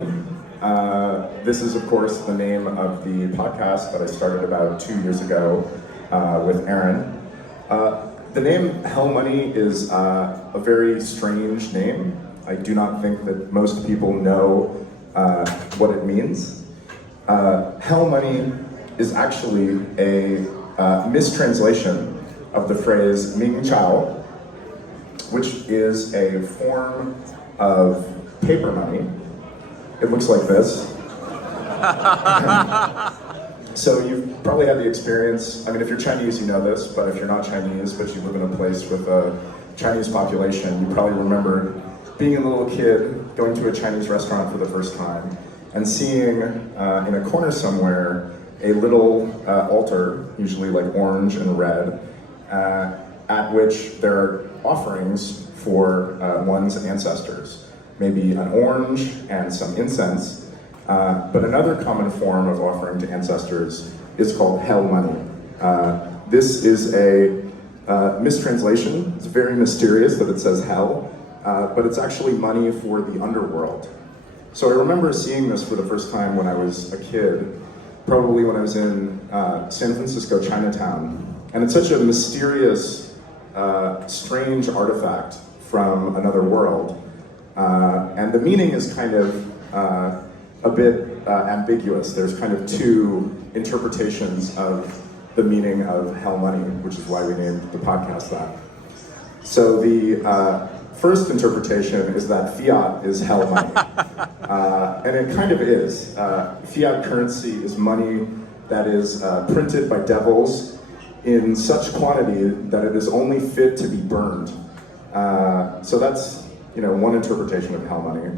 This is, of course, the name of the podcast that I started about 2 years ago with Aaron. The name Hell Money is a very strange name. I do not think that most people know what it means. Hell Money is actually a mistranslation of the phrase Ming Chao, which is a form of paper money. It looks like this. So you've probably had the experience, I mean, if you're Chinese, you know this, but if you're not Chinese, but you live in a place with a Chinese population, you probably remember being a little kid, going to a Chinese restaurant for the first time, and seeing in a corner somewhere a little altar, usually like orange and red, at which there are offerings for one's ancestors. Maybe an orange and some incense, but another common form of offering to ancestors is called hell money. This is a mistranslation. It's very mysterious that it says hell, but it's actually money for the underworld. So I remember seeing this for the first time when I was a kid, probably when I was in San Francisco, Chinatown. And it's such a mysterious, strange artifact from another world. And the meaning is kind of a bit ambiguous. There's kind of two interpretations of the meaning of hell money, which is why we named the podcast that. So the first interpretation is that fiat is hell money. And it kind of is. Fiat currency is money that is printed by devils in such quantity that it is only fit to be burned. So that's one interpretation of hell money.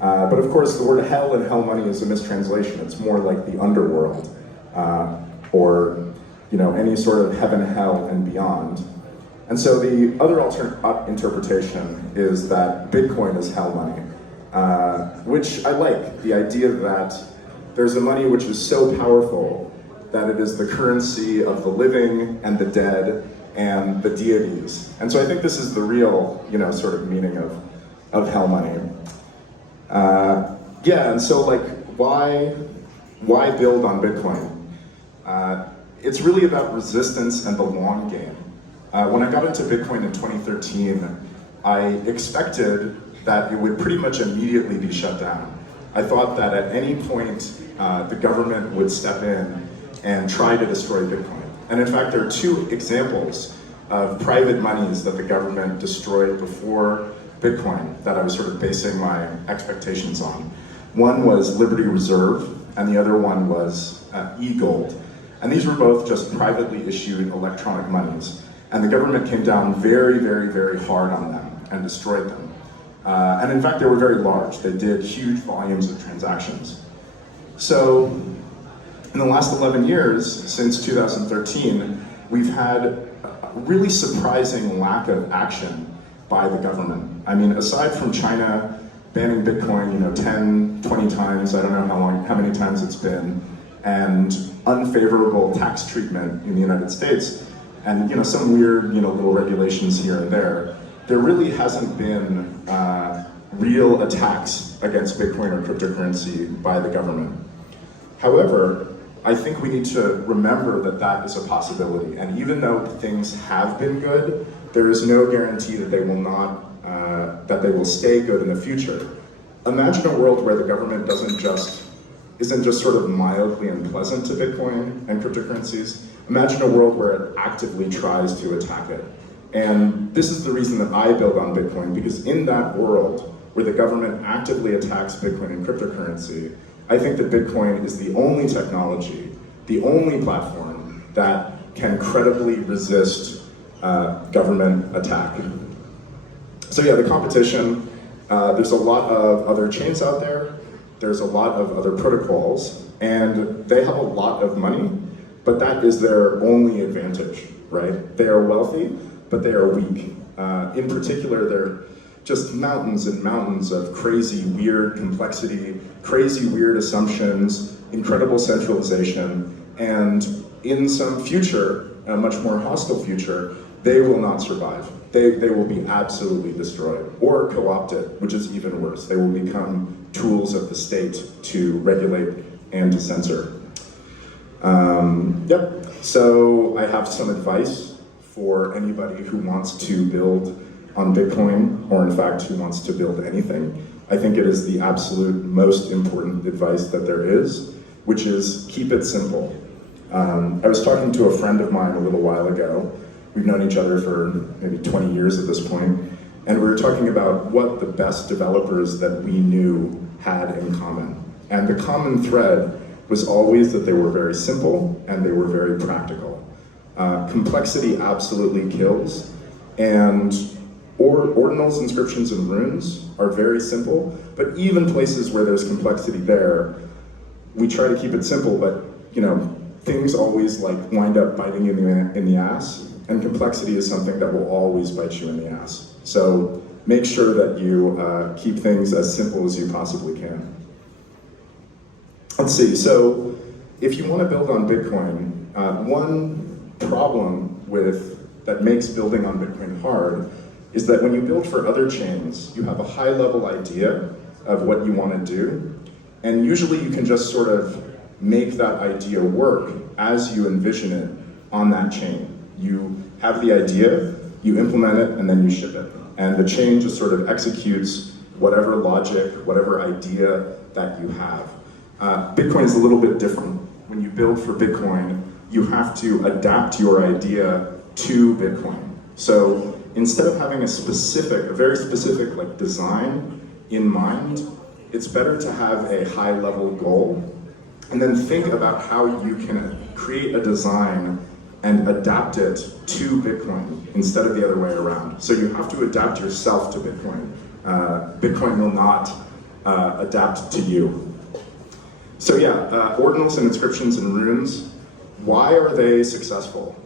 But of course, the word hell and hell money is a mistranslation. It's more like the underworld, or any sort of heaven, hell, and beyond. And so the other interpretation is that Bitcoin is hell money, which I like, the idea that there's a money which is so powerful that it is the currency of the living and the dead and the deities. And so I think this is the real, sort of meaning of hell money. And so why build on Bitcoin? It's really about resistance and the long game. When I got into Bitcoin in 2013, I expected that it would pretty much immediately be shut down. I thought that at any point, the government would step in and try to destroy Bitcoin. And in fact, there are two examples of private monies that the government destroyed before Bitcoin that I was sort of basing my expectations on. One was Liberty Reserve, and the other one was e-gold. And these were both just privately issued electronic monies. And the government came down very, very, very hard on them and destroyed them. And in fact, they were very large. They did huge volumes of transactions. So in the last 11 years, since 2013, we've had a really surprising lack of action by the government. I mean, aside from China banning Bitcoin, 10, 20 times, I don't know how many times it's been, and unfavorable tax treatment in the United States, and some weird, little regulations here and there really hasn't been real attacks against Bitcoin or cryptocurrency by the government. However, I think we need to remember that that is a possibility, and even though things have been good, there is no guarantee that they will not, that they will stay good in the future. Imagine a world where the government isn't just sort of mildly unpleasant to Bitcoin and cryptocurrencies. Imagine a world where it actively tries to attack it. And this is the reason that I build on Bitcoin, because in that world where the government actively attacks Bitcoin and cryptocurrency, I think that Bitcoin is the only technology, the only platform that can credibly resist government attack. So yeah, the competition, there's a lot of other chains out there, there's a lot of other protocols, and they have a lot of money, but that is their only advantage, right? They are wealthy, but they are weak. In particular, they're just mountains and mountains of crazy, weird complexity, crazy, weird assumptions, incredible centralization, and in some future, a much more hostile future, they will not survive. They will be absolutely destroyed or co-opted, which is even worse. They will become tools of the state to regulate and to censor. Yep, so I have some advice for anybody who wants to build on Bitcoin, or in fact, who wants to build anything. I think it is the absolute most important advice that there is, which is keep it simple. I was talking to a friend of mine a little while ago. We've known each other for maybe 20 years at this point, and we were talking about what the best developers that we knew had in common. And the common thread was always that they were very simple and they were very practical. Complexity absolutely kills, and Ordinals, inscriptions, and runes are very simple, but even places where there's complexity there, we try to keep it simple, but things always wind up biting you in the ass, and complexity is something that will always bite you in the ass. So make sure that you keep things as simple as you possibly can. Let's see, so if you want to build on Bitcoin, one problem that makes building on Bitcoin hard is that when you build for other chains, you have a high-level idea of what you want to do, and usually you can just sort of make that idea work as you envision it on that chain. You have the idea, you implement it, and then you ship it. And the chain just sort of executes whatever logic, whatever idea that you have. Bitcoin is a little bit different. When you build for Bitcoin, you have to adapt your idea to Bitcoin. So instead of having a very specific design in mind, it's better to have a high-level goal and then think about how you can create a design and adapt it to Bitcoin instead of the other way around. So you have to adapt yourself to Bitcoin. Bitcoin will not adapt to you. So yeah, Ordinals and inscriptions and runes, why are they successful?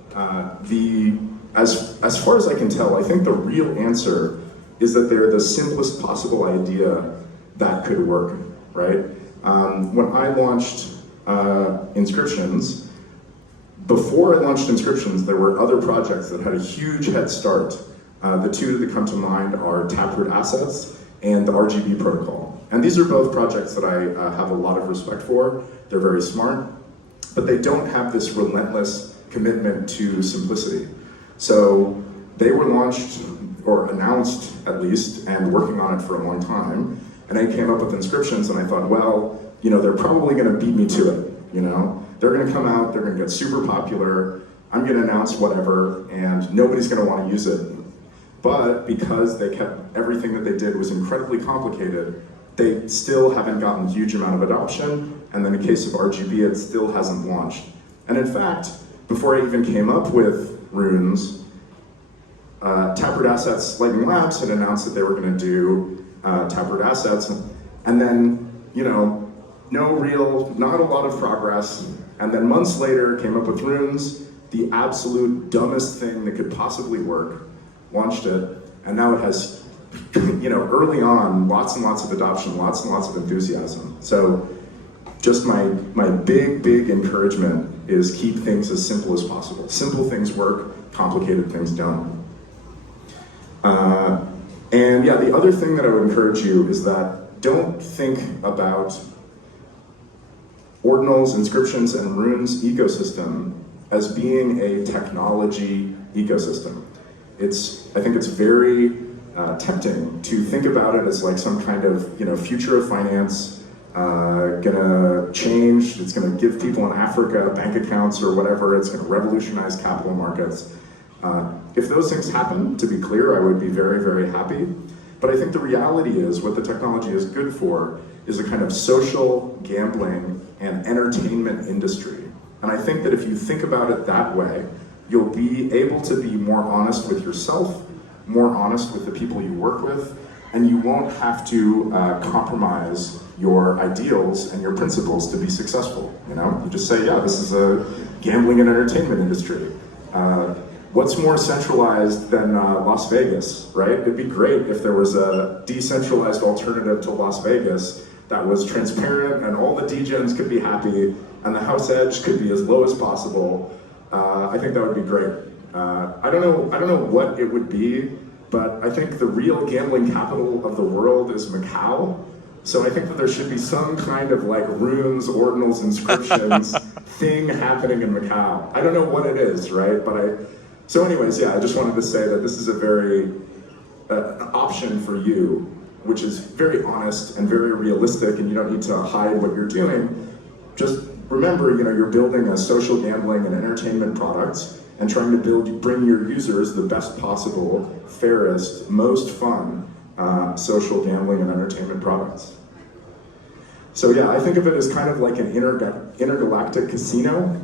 As far as I can tell, I think the real answer is that they're the simplest possible idea that could work, right? When I launched inscriptions, before I launched inscriptions, there were other projects that had a huge head start. The two that come to mind are Taproot Assets and the RGB protocol. And these are both projects that I have a lot of respect for. They're very smart, but they don't have this relentless commitment to simplicity. So they were launched, or announced at least, and working on it for a long time. And I came up with inscriptions and I thought, well, they're probably gonna beat me to it, They're gonna come out, they're gonna get super popular, I'm gonna announce whatever, and nobody's gonna wanna use it. But because everything that they did was incredibly complicated, they still haven't gotten a huge amount of adoption, and in the case of RGB, it still hasn't launched. And in fact, before I even came up with runes, Taproot Assets Lightning Labs had announced that they were going to do Taproot Assets, and then, not a lot of progress, and then months later came up with runes, the absolute dumbest thing that could possibly work, launched it, and now it has, early on, lots and lots of adoption, lots and lots of enthusiasm. So just my big encouragement is keep things as simple as possible. Simple things work, complicated things don't. And yeah, the other thing that I would encourage you is that don't think about Ordinals, inscriptions, and runes ecosystem as being a technology ecosystem. I think it's very tempting to think about it as like some kind of future of finance, gonna change, it's gonna give people in Africa bank accounts or whatever, it's gonna revolutionize capital markets. If those things happen, to be clear, I would be very, very happy. But I think the reality is what the technology is good for is a kind of social gambling and entertainment industry. And I think that if you think about it that way, you'll be able to be more honest with yourself, more honest with the people you work with, and you won't have to compromise your ideals and your principles to be successful. You just say, yeah, this is a gambling and entertainment industry. What's more centralized than Las Vegas, right? It'd be great if there was a decentralized alternative to Las Vegas that was transparent and all the degens could be happy and the house edge could be as low as possible. I think that would be great. I don't know what it would be, but I think the real gambling capital of the world is Macau. So I think that there should be some kind of like runes, ordinals, inscriptions thing happening in Macau. I don't know what it is, right? So anyways, yeah, I just wanted to say that this is a very option for you, which is very honest and very realistic, and you don't need to hide what you're doing. Just remember, you're building a social gambling and entertainment product and trying to bring your users the best possible, fairest, most fun social gambling and entertainment products. So yeah, I think of it as kind of like an intergalactic casino.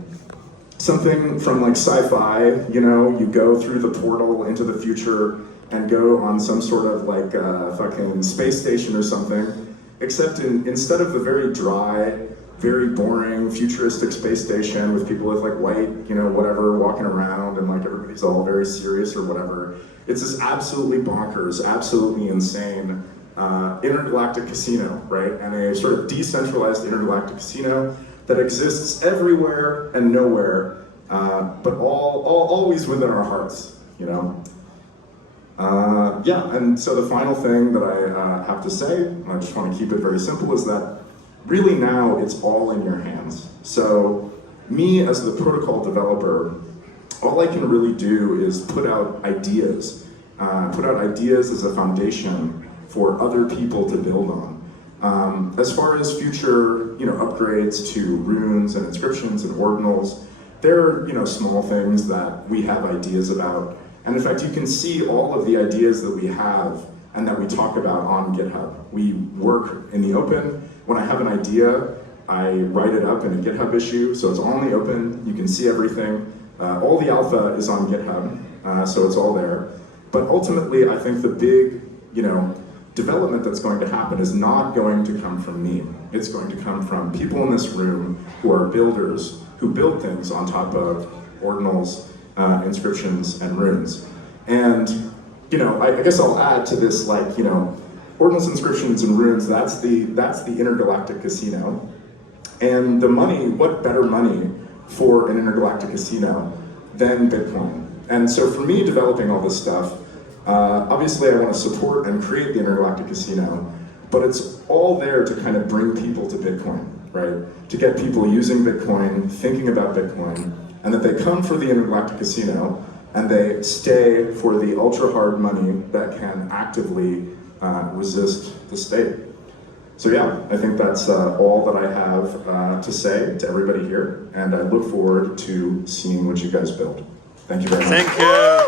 Something from like sci-fi, you go through the portal into the future and go on some sort of like fucking space station or something, except instead of the very dry, very boring, futuristic space station with people with like white, whatever, walking around and like everybody's all very serious or whatever, it's this absolutely bonkers, absolutely insane intergalactic casino, right? And a sort of decentralized intergalactic casino that exists everywhere and nowhere, but always within our hearts, Yeah, and so the final thing that I have to say, and I just want to keep it very simple, is that really now it's all in your hands. So me as the protocol developer, all I can really do is put out ideas as a foundation for other people to build on. As far as future, upgrades to runes and inscriptions and ordinals, they're, small things that we have ideas about. And in fact, you can see all of the ideas that we have and that we talk about on GitHub. We work in the open. When I have an idea, I write it up in a GitHub issue, so it's all in the open. You can see everything. All the alpha is on GitHub, so it's all there. But ultimately, I think the big, development that's going to happen is not going to come from me. It's going to come from people in this room who are builders, who build things on top of ordinals, inscriptions, and runes. And, I guess I'll add to this, ordinals, inscriptions, and runes, that's the intergalactic casino. And the money, what better money for an intergalactic casino than Bitcoin? And so for me, developing all this stuff, obviously I want to support and create the intergalactic casino, but it's all there to kind of bring people to Bitcoin, right? To get people using Bitcoin, thinking about Bitcoin, and that they come for the intergalactic casino and they stay for the ultra hard money that can actively resist the state. So yeah, I think that's all that I have to say to everybody here, and I look forward to seeing what you guys build. Thank you very much. Thank you.